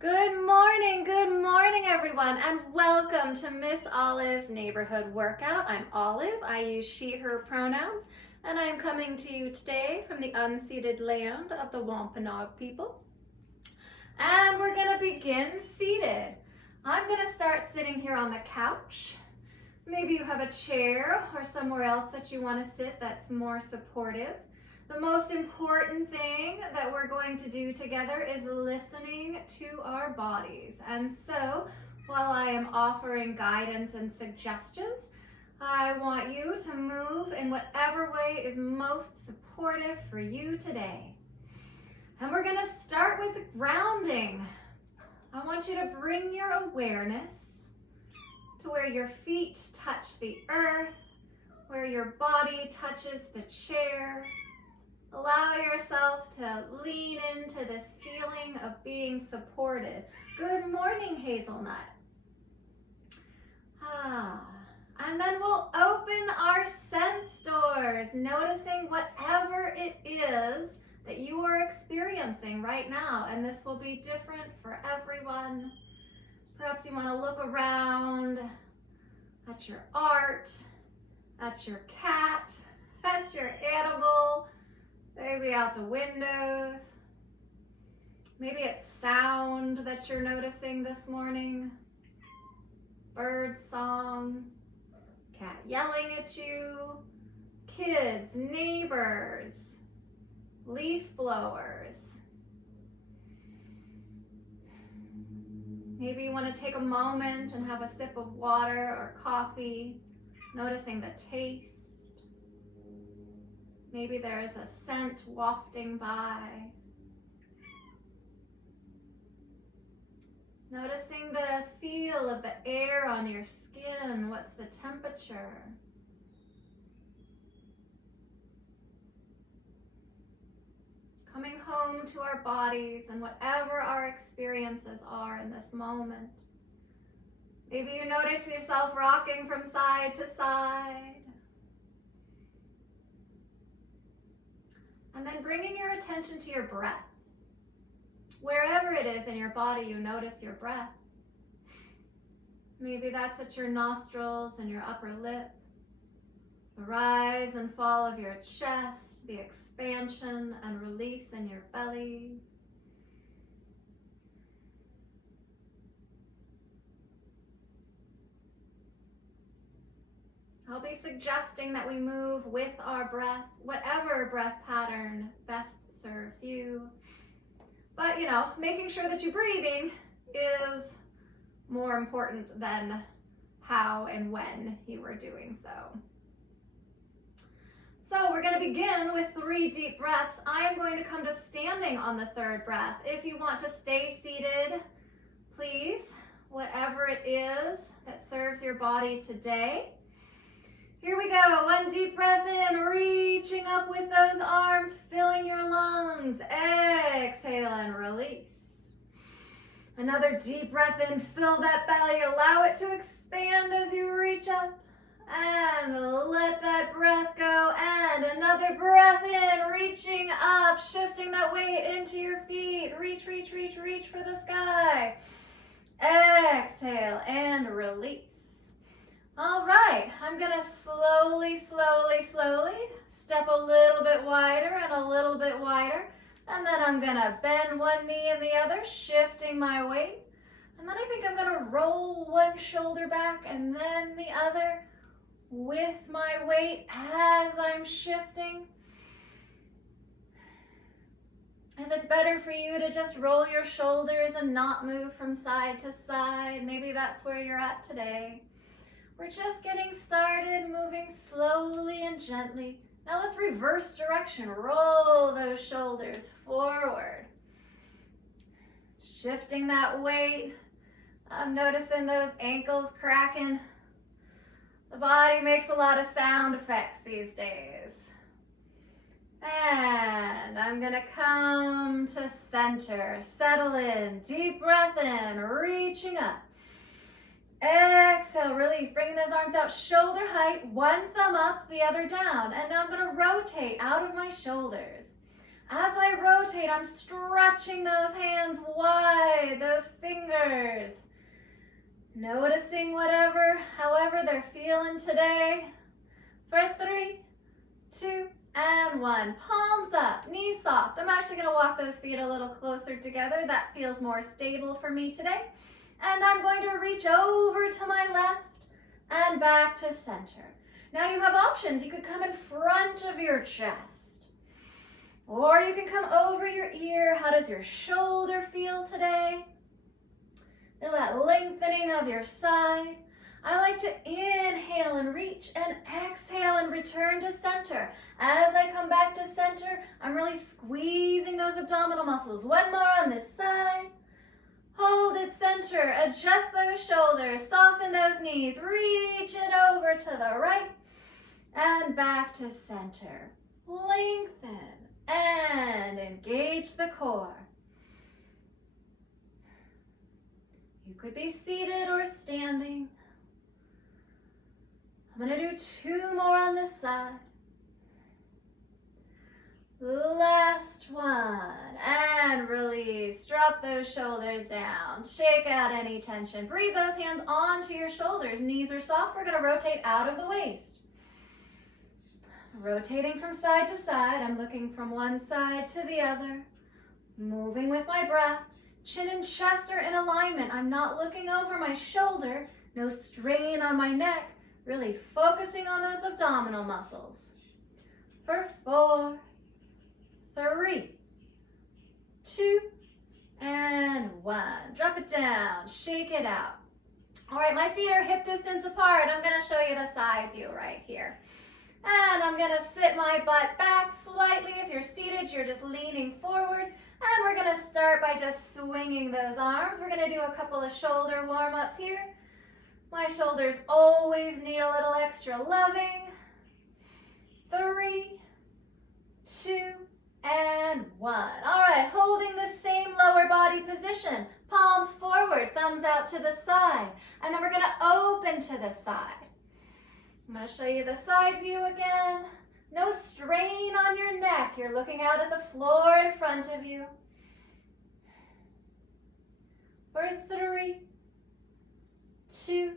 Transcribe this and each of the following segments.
Good morning everyone, and welcome to Miss Olive's Neighborhood Workout. I'm Olive, I use she, her pronouns, and I'm coming to you today from the unceded land of the Wampanoag people. And we're gonna begin seated. I'm gonna start sitting here on the couch. Maybe you have a chair or somewhere else that you wanna sit that's more supportive. The most important thing that we're going to do together is listening to our bodies. And so, while I am offering guidance and suggestions, I want you to move in whatever way is most supportive for you today. And we're gonna start with grounding. I want you to bring your awareness to where your feet touch the earth, where your body touches the chair. Allow yourself to lean into this feeling of being supported. Good morning, Hazelnut. And then we'll open our sense doors, noticing whatever it is that you are experiencing right now. And this will be different for everyone. Perhaps you want to look around at your art, at your cat, at your animal, maybe out the windows. Maybe it's sound that you're noticing this morning. Bird song, cat yelling at you, kids, neighbors, leaf blowers. Maybe you want to take a moment and have a sip of water or coffee, noticing the taste. Maybe there is a scent wafting by. Noticing the feel of the air on your skin. What's the temperature? Coming home to our bodies and whatever our experiences are in this moment. Maybe you notice yourself rocking from side to side. And then bringing your attention to your breath. Wherever it is in your body, you notice your breath. Maybe that's at your nostrils and your upper lip. The rise and fall of your chest, the expansion and release in your belly. I'll be suggesting that we move with our breath, whatever breath pattern best serves you. But, making sure that you're breathing is more important than how and when you are doing so. So we're going to begin with 3 deep breaths. I am going to come to standing on the 3rd breath. If you want to stay seated, please, whatever it is that serves your body today. Here we go. 1 deep breath in, reaching up with those arms, filling your lungs. Exhale and release. Another deep breath in, fill that belly, allow it to expand as you reach up. And let that breath go. And another breath in, reaching up, shifting that weight into your feet. Reach, reach, reach, reach for the sky. Exhale and release. All right, I'm gonna slowly step a little bit wider and a little bit wider. And then I'm gonna bend one knee and the other, shifting my weight. And then I think I'm gonna roll one shoulder back and then the other with my weight as I'm shifting. If it's better for you to just roll your shoulders and not move from side to side, maybe that's where you're at today. We're just getting started, moving slowly and gently. Now let's reverse direction. Roll those shoulders forward. Shifting that weight. I'm noticing those ankles cracking. The body makes a lot of sound effects these days. And I'm gonna come to center. Settle in, deep breath in, reaching up. Exhale, release, bringing those arms out, shoulder height, one thumb up, the other down. And now I'm gonna rotate out of my shoulders. As I rotate, I'm stretching those hands wide, those fingers. Noticing however they're feeling today. For 3, 2, and 1. Palms up, knees soft. I'm actually going to walk those feet a little closer together. That feels more stable for me today. And I'm going to reach over to my left and back to center. Now you have options. You could come in front of your chest, or you can come over your ear. How does your shoulder feel today? Feel that lengthening of your side. I like to inhale and reach and exhale and return to center. As I come back to center, I'm really squeezing those abdominal muscles. One more on this side. Hold it center, adjust those shoulders, soften those knees, reach it over to the right and back to center. Lengthen and engage the core. You could be seated or standing. I'm going to do 2 more on this side. Last one, and release. Drop those shoulders down. Shake out any tension. Breathe those hands onto your shoulders. Knees are soft. We're going to rotate out of the waist. Rotating from side to side. I'm looking from one side to the other. Moving with my breath. Chin and chest are in alignment. I'm not looking over my shoulder. No strain on my neck. Really focusing on those abdominal muscles. For 4, 3, 2, and 1. Drop it down, shake it out. All right, my feet are hip distance apart. I'm gonna show you the side view right here. And I'm gonna sit my butt back slightly. If you're seated, you're just leaning forward. And we're gonna start by just swinging those arms. We're gonna do a couple of shoulder warm-ups here. My shoulders always need a little extra loving. 3, 2, and 1. All right, holding the same lower body position. Palms forward, thumbs out to the side. And then we're going to open to the side. I'm going to show you the side view again. No strain on your neck. You're looking out at the floor in front of you. For 3, 2,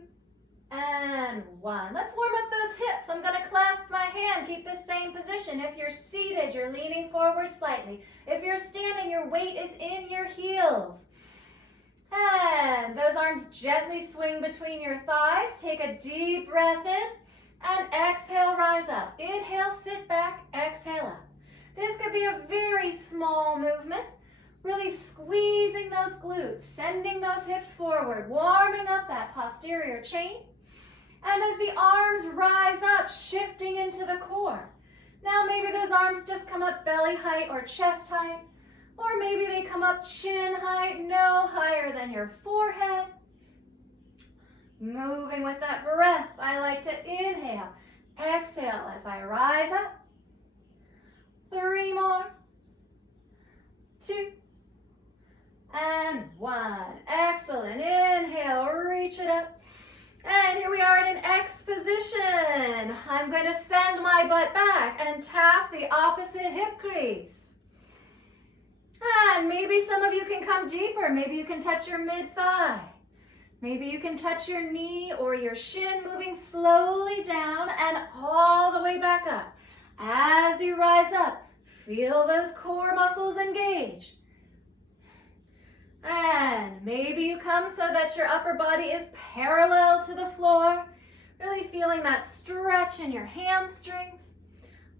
and 1. Let's warm up those hips. I'm going to clasp my hand. Keep the same position. If you're seated, you're leaning forward slightly. If you're standing, your weight is in your heels. And those arms gently swing between your thighs. Take a deep breath in and exhale, rise up. Inhale, sit back, exhale up. This could be a very small movement. Really squeezing those glutes, sending those hips forward, warming up that posterior chain. And as the arms rise up, shifting into the core. Now maybe those arms just come up belly height or chest height, or maybe they come up chin height, no higher than your forehead. Moving with that breath, I like to inhale, exhale as I rise up. 3 more, 2, and 1. Excellent. Inhale, reach it up. And here we are in an X position. I'm going to send my butt back and tap the opposite hip crease. And maybe some of you can come deeper. Maybe you can touch your mid-thigh. Maybe you can touch your knee or your shin, moving slowly down and all the way back up. As you rise up, feel those core muscles engage. And maybe you come so that your upper body is parallel to the floor. Really feeling that stretch in your hamstrings.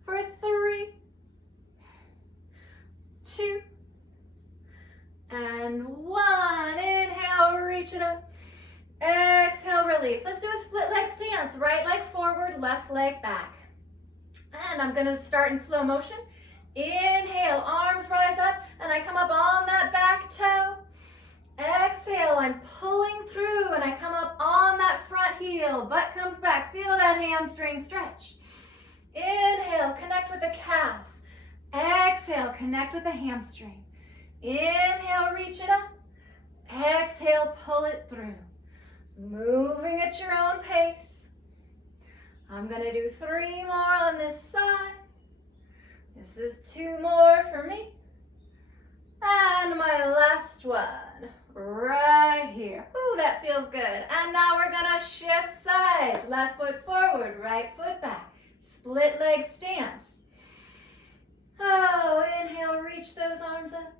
For 3, 2, and 1. Inhale, reach it up. Exhale, release. Let's do a split leg stance. Right leg forward, left leg back. And I'm going to start in slow motion. Inhale, arms rise up, and I come up on that back toe. Exhale, I'm pulling through, and I come up on that front heel. Butt comes back. Feel that hamstring stretch. Inhale, connect with the calf. Exhale, connect with the hamstring. Inhale, reach it up. Exhale, pull it through. Moving at your own pace. I'm going to do 3 more on this side. This is 2 more for me. And my last one, right here. Ooh, that feels good. And now we're gonna shift sides. Left foot forward, right foot back. Split leg stance. Oh, inhale, reach those arms up.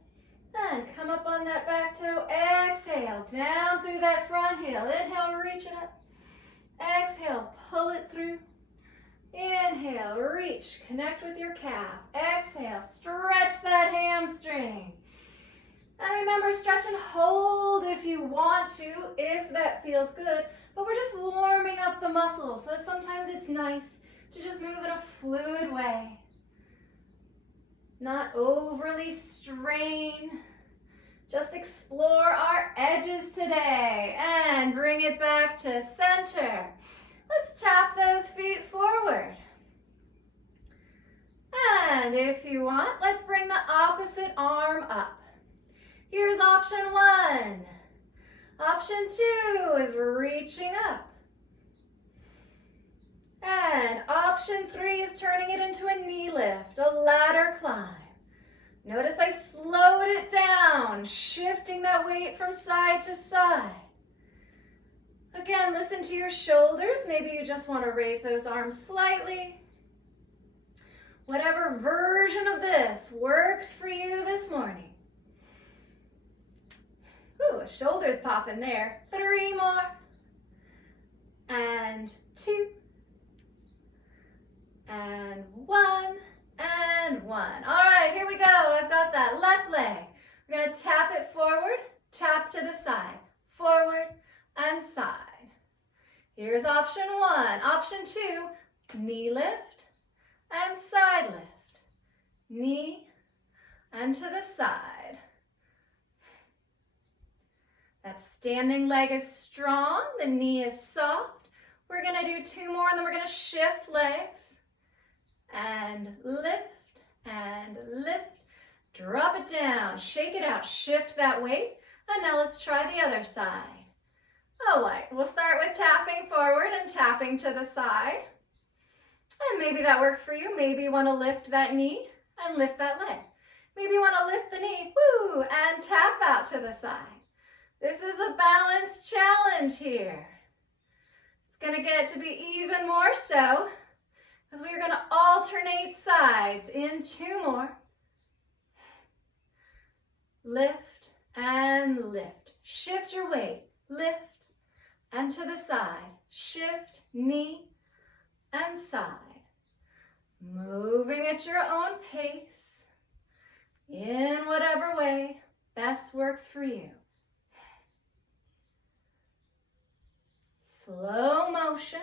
And come up on that back toe. Exhale, down through that front heel. Inhale, reach it up. Exhale, pull it through. Inhale, reach, connect with your calf. Exhale, stretch that hamstring. And remember, stretch and hold if you want to, if that feels good. But we're just warming up the muscles. So sometimes it's nice to just move in a fluid way. Not overly strain. Just explore our edges today. And bring it back to center. Let's tap those feet forward. And if you want, let's bring the opposite arm up. Here's option 1. Option 2 is reaching up. And option 3 is turning it into a knee lift, a ladder climb. Notice I slowed it down, shifting that weight from side to side. Again, listen to your shoulders. Maybe you just want to raise those arms slightly. Whatever version of this works for you this morning. Ooh, a shoulder's popping there. 3 more. And 2. And 1. And 1. All right, here we go. I've got that left leg. We're going to tap it forward, tap to the side, forward and side. Here's option 1. Option 2, knee lift and side lift. Knee and to the side. That standing leg is strong. The knee is soft. We're going to do 2 more and then we're going to shift legs. And lift, and lift. Drop it down, shake it out, shift that weight. And now let's try the other side. All right, we'll start with tapping forward and tapping to the side. And maybe that works for you. Maybe you want to lift that knee and lift that leg. Maybe you want to lift the knee, woo, and tap out to the side. This is a balance challenge here. It's going to get to be even more so, because we're going to alternate sides in 2 more. Lift and lift. Shift your weight. Lift and to the side. Shift, knee and side. Moving at your own pace. In whatever way best works for you. Slow motion.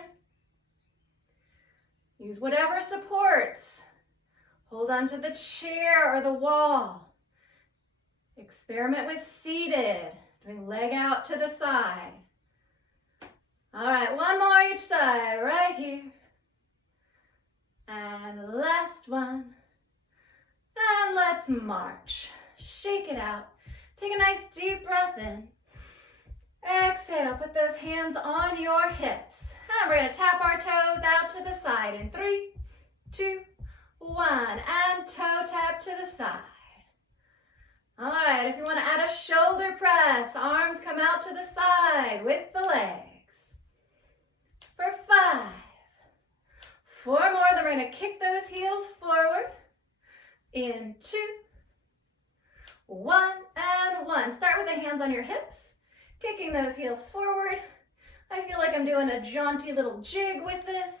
Use whatever supports. Hold on to the chair or the wall. Experiment with seated. Doing leg out to the side. All right, 1 more each side, right here. And last one. And let's march. Shake it out. Take a nice deep breath in. Exhale, put those hands on your hips. And we're going to tap our toes out to the side in 3, 2, 1. And toe tap to the side. All right, if you want to add a shoulder press, arms come out to the side with the legs. For 5. 4 more, then we're going to kick those heels forward. In 2, 1, and 1. Start with the hands on your hips, kicking those heels forward. I feel like I'm doing a jaunty little jig with this.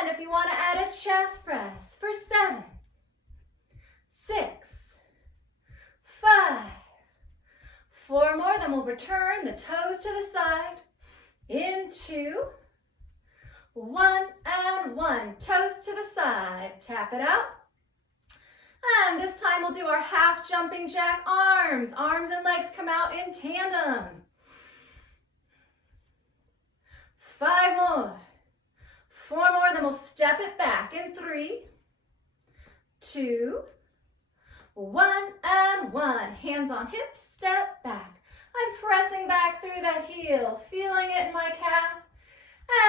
And if you want to add a chest press for 7, 6, 5, 4 more, then we'll return the toes to the side. In 2, 1, and 1. Toes to the side. Tap it out. And this time we'll do our half jumping jack arms. Arms and legs come out in tandem. 5 more. 4 more, then we'll step it back in 3, 2, 1, and 1. Hands on hips, step back. I'm pressing back through that heel, feeling it in my calf.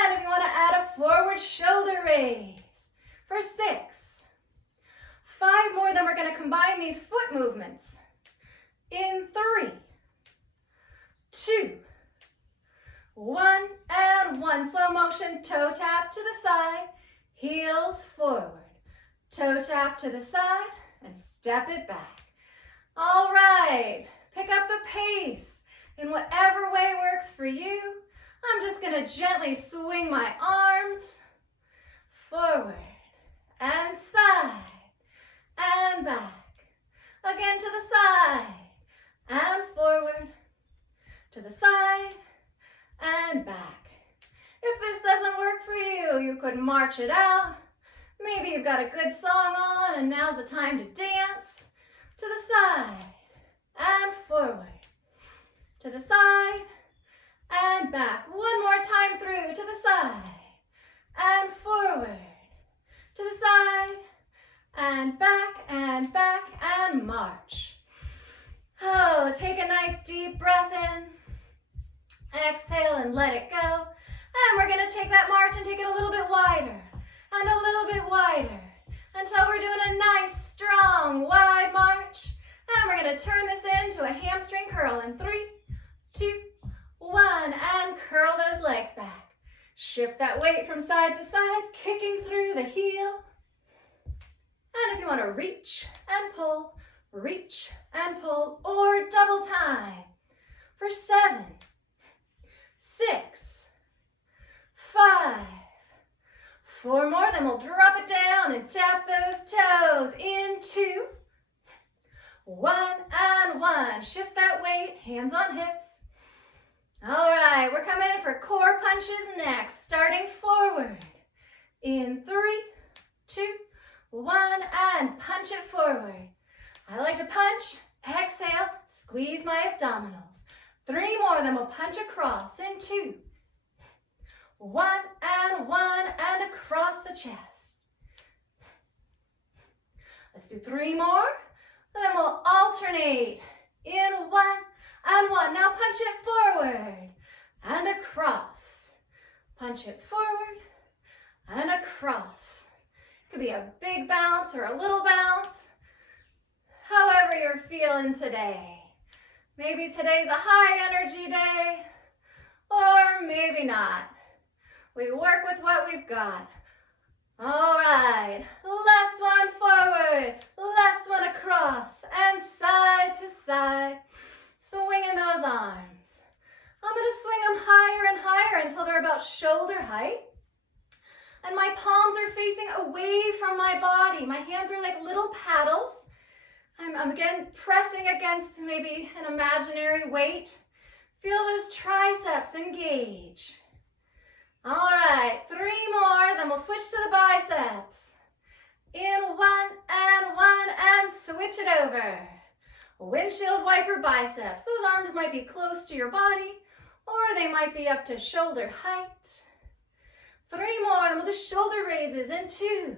And if you want to add a forward shoulder raise for 6, 5 more, then we're going to combine these foot movements. In 3, 2, 1, and 1. Slow motion, toe tap to the side, heels forward. Toe tap to the side and step it back. All right, pick up the pace in whatever way works for you. I'm just going to gently swing my arms forward and side and back. Again to the side and forward, to the side and back. If this doesn't work for you, you could march it out. Maybe you've got a good song on and now's the time to dance. To the side and forward, to the side and back. One more time through, to the side and forward, to the side and back and march. Oh, take a nice deep breath in. Exhale and let it go. And we're going to take that march and take it a little bit wider and a little bit wider until we're doing a nice, strong, wide march. And we're going to turn this into a hamstring curl in 3, 2, 1, and curl those legs back. Shift that weight from side to side, kicking through the heel. And if you want to reach and pull, or double time for 7, 6, 5, 4 more, then we'll drop it down and tap those toes in 2, 1, and 1. Shift that weight, hands on hips. All right, we're coming in for core punches next, starting forward in 3, 2, 1, and punch it forward. I like to punch, exhale, squeeze my abdominals. 3 more, then we'll punch across in 2, 1, and across the chest. Let's do 3 more, and then we'll alternate in 1 and 1. Now punch it forward and across. Punch it forward and across. It could be a big bounce or a little bounce, however you're feeling today. Maybe today's a high energy day, or maybe not. We work with what we've got. All right, last one forward, last one across, and side to side, swinging those arms. I'm gonna swing them higher and higher until they're about shoulder height. And my palms are facing away from my body. My hands are like little paddles. I'm again pressing against maybe an imaginary weight. Feel those triceps engage. All right, 3 more, then we'll switch to the biceps. In 1 and switch it over. Windshield wiper biceps. Those arms might be close to your body, or they might be up to shoulder height. 3 more, then we'll do shoulder raises in 2,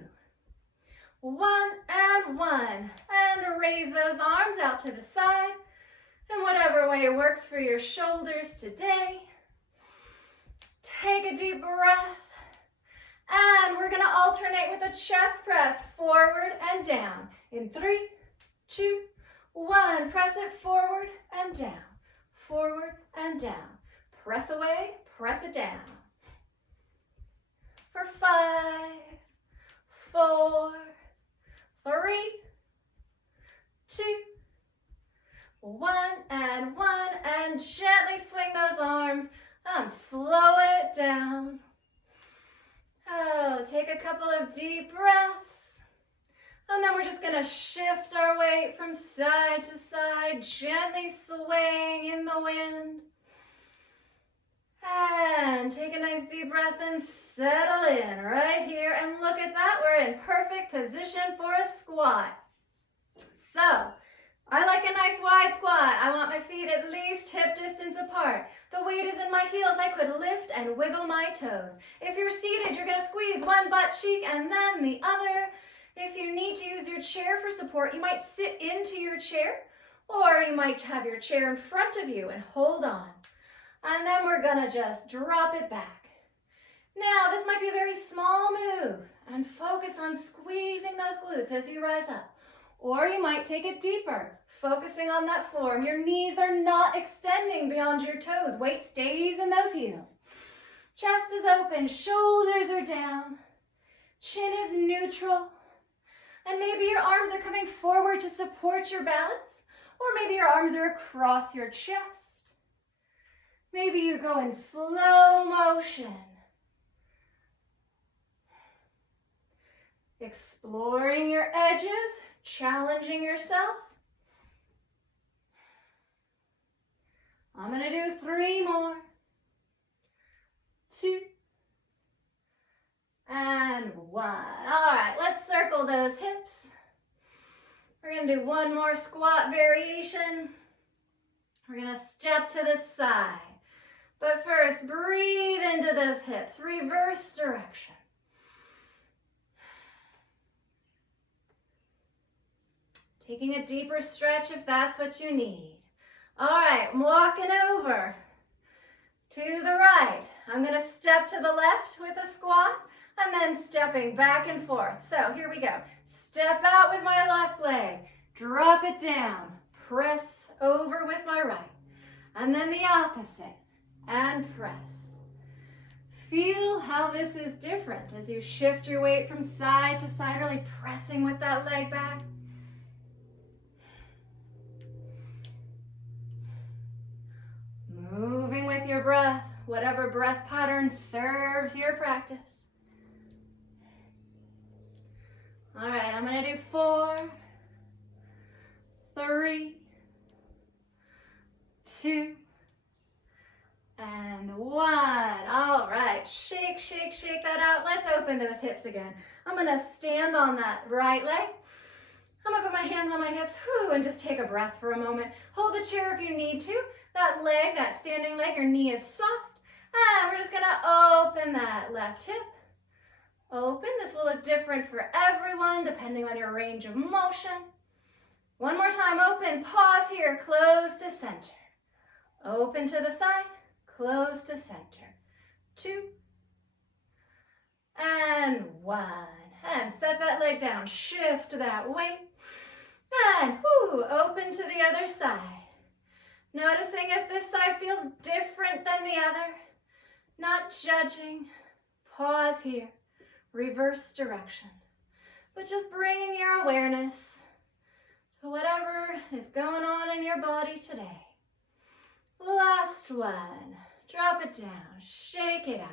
1 and raise those arms out to the side in whatever way works for your shoulders today. Take a deep breath, and we're going to alternate with a chest press forward and down in 3, 2, 1. Press it forward and down, forward and down. Press away, press it down. For 5, 4, 3, 2, 1 and gently swing those arms. I'm slowing it down. Oh, take a couple of deep breaths. And then we're just going to shift our weight from side to side, gently swaying in the wind. And take a nice deep breath and settle in right here. And look at that, we're in perfect position for a squat. So, I like a nice wide squat. I want my feet at least hip distance apart. The weight is in my heels. I could lift and wiggle my toes. If you're seated, you're gonna squeeze one butt cheek and then the other. If you need to use your chair for support, you might sit into your chair, or you might have your chair in front of you and hold on. And then we're gonna just drop it back. Now, this might be a very small move, and focus on squeezing those glutes as you rise up. Or you might take it deeper, focusing on that floor. Your knees are not extending beyond your toes. Weight stays in those heels. Chest is open, shoulders are down. Chin is neutral. And maybe your arms are coming forward to support your balance. Or maybe your arms are across your chest. Maybe you go in slow motion. Exploring your edges, challenging yourself. I'm going to do 3 more. 2 and 1. All right, let's circle those hips. We're going to do 1 more squat variation. We're going to step to the side. But first, breathe into those hips. Reverse direction. Taking a deeper stretch if that's what you need. All right, I'm walking over to the right. I'm going to step to the left with a squat and then stepping back and forth. So here we go. Step out with my left leg, drop it down, press over with my right, and then the opposite, and press. Feel how this is different as you shift your weight from side to side, really pressing with that leg back. Moving with your breath, whatever breath pattern serves your practice. All right, I'm going to do 4, 3, 2, and 1. All right, shake, shake, shake that out. Let's open those hips again. I'm going to stand on that right leg. I'm going to put my hands on my hips, and just take a breath for a moment. Hold the chair if you need to. That leg, that standing leg, your knee is soft. And we're just going to open that left hip. Open. This will look different for everyone depending on your range of motion. 1 more time. Open. Pause here. Close to center. Open to the side. Close to center. 2 and 1. And set that leg down. Shift that weight. And open to the other side. Noticing if this side feels different than the other. Not judging. Pause here. Reverse direction. But just bringing your awareness to whatever is going on in your body today. Last one. Drop it down. Shake it out.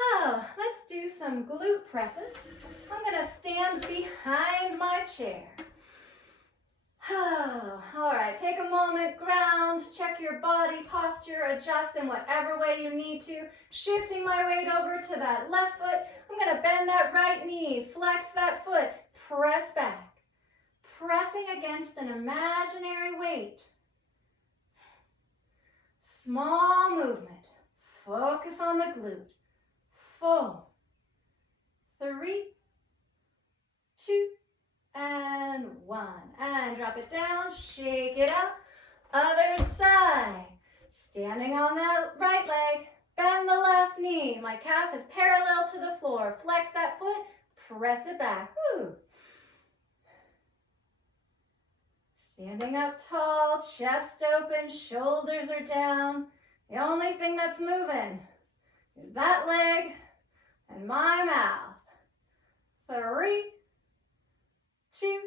Oh, let's do some glute presses. I'm going to stand behind my chair. Oh, all right, take a moment, ground, check your body posture, adjust in whatever way you need to. Shifting my weight over to that left foot. I'm going to bend that right knee, flex that foot, press back. Pressing against an imaginary weight. Small movement. Focus on the glute. 4, 3, 2, and 1. And drop it down, shake it out. Other side. Standing on that right leg, bend the left knee. My calf is parallel to the floor. Flex that foot, press it back. Standing up tall, chest open, shoulders are down. The only thing that's moving is that leg and my mouth. 3, 2,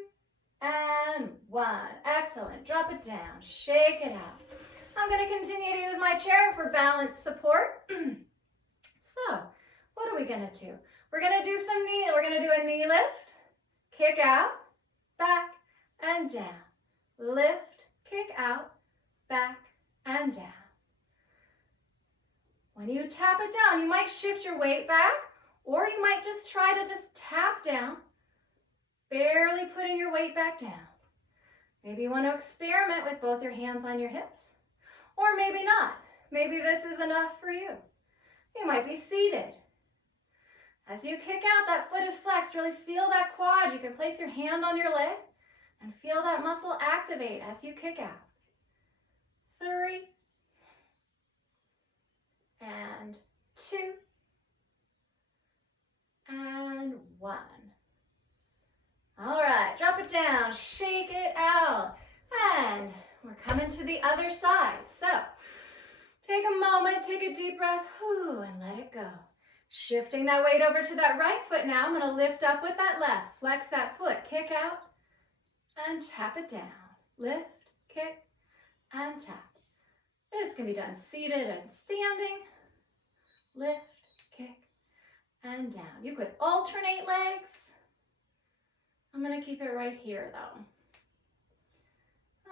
and 1. Excellent. Drop it down. Shake it out. I'm going to continue to use my chair for balance support. So, what are we going to do? We're going to do we're going to do a knee lift, kick out, back, and down. Lift, kick out, back, and down. When you tap it down, you might shift your weight back, or you might just try to just tap down, barely putting your weight back down. Maybe you want to experiment with both your hands on your hips, or maybe not. Maybe this is enough for you. You might be seated. As you kick out, that foot is flexed. Really feel that quad. You can place your hand on your leg and feel that muscle activate as you kick out. 3, and 2, and 1. All right, drop it down, shake it out. And we're coming to the other side. So take a moment, take a deep breath, and let it go. Shifting that weight over to that right foot now. I'm gonna lift up with that left. Flex that foot, kick out, and tap it down. Lift, kick, and tap. This can be done seated and standing. Lift, kick, and down. You could alternate legs. I'm gonna keep it right here though.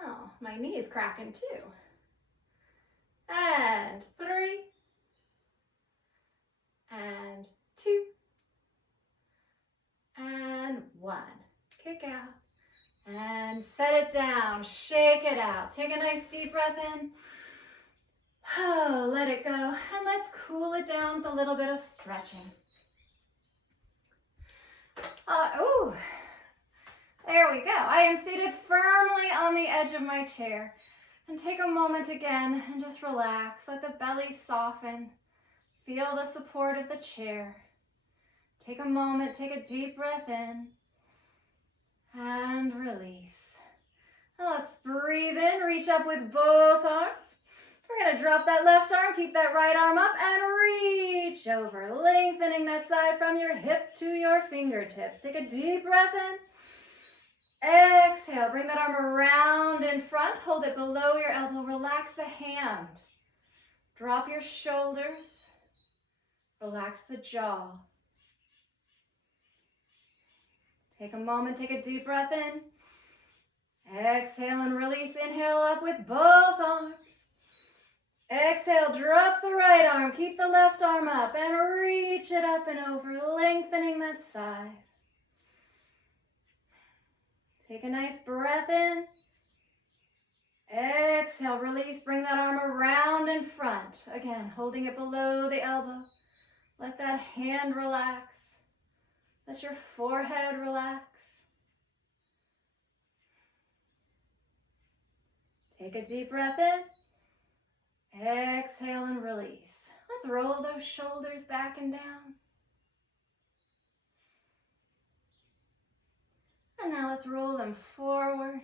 Oh, my knee is cracking too. And 3, and 2, and 1. Kick out, and set it down, shake it out. Take a nice deep breath in. Oh, let it go, and let's cool it down with a little bit of stretching. There we go. I am seated firmly on the edge of my chair. And take a moment again and just relax. Let the belly soften. Feel the support of the chair. Take a moment, take a deep breath in. And release. Now let's breathe in, reach up with both arms. We're going to drop that left arm, keep that right arm up, and reach over, lengthening that side from your hip to your fingertips. Take a deep breath in. Exhale, bring that arm around in front, hold it below your elbow, relax the hand. Drop your shoulders, relax the jaw. Take a moment, take a deep breath in. Exhale and release, inhale up with both arms. Exhale, drop the right arm, keep the left arm up, and reach it up and over, lengthening that side. Take a nice breath in. Exhale, release, bring that arm around in front. Again, holding it below the elbow. Let that hand relax. Let your forehead relax. Take a deep breath in. Exhale and release. Let's roll those shoulders back and down. And now let's roll them forward.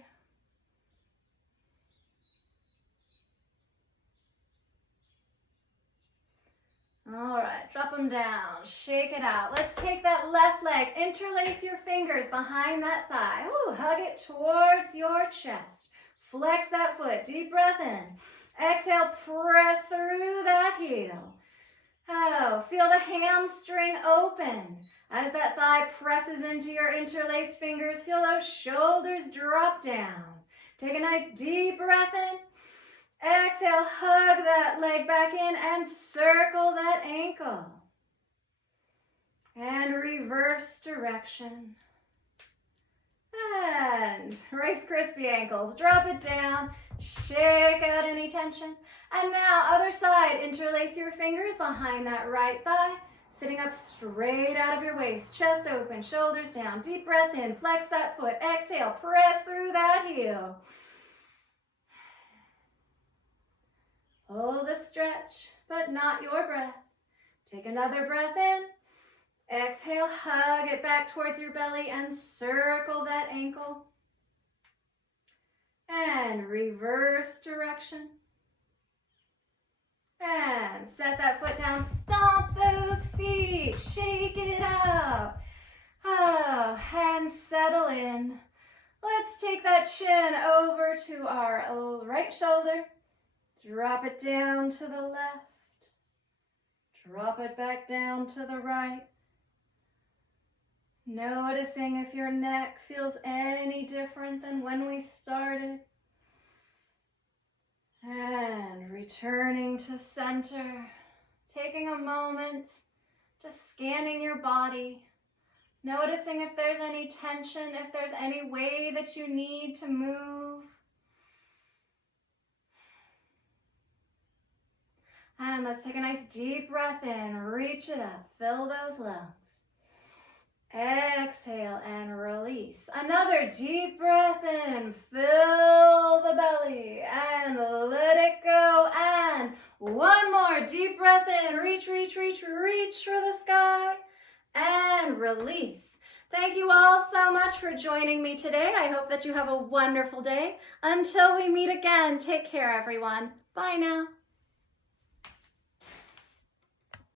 All right, drop them down, shake it out. Let's take that left leg, interlace your fingers behind that thigh. Hug it towards your chest. Flex that foot, deep breath in. Exhale, press through that heel. Feel the hamstring open. As that thigh presses into your interlaced fingers, feel those shoulders drop down. Take a nice deep breath in. Exhale, hug that leg back in and circle that ankle. And reverse direction. And Rice Krispie ankles. Drop it down. Shake out any tension. And now, other side. Interlace your fingers behind that right thigh. Sitting up straight out of your waist, chest open, shoulders down, deep breath in, flex that foot, exhale, press through that heel. Hold the stretch, but not your breath. Take another breath in, exhale, hug it back towards your belly and circle that ankle. And reverse direction. And set that foot down, stomp those feet, shake it out. And settle in. Let's take that chin over to our right shoulder. Drop it down to the left. Drop it back down to the right. Noticing if your neck feels any different than when we started. And returning to center, taking a moment, just scanning your body, noticing if there's any tension, if there's any way that you need to move. And let's take a nice deep breath in, reach it up, fill those lungs. Exhale and release. Another deep breath in, fill the belly and let it go. And one more deep breath in, reach, reach, reach, reach for the sky and release. Thank you all so much for joining me today. I hope that you have a wonderful day. Until we meet again, take care, everyone. Bye now.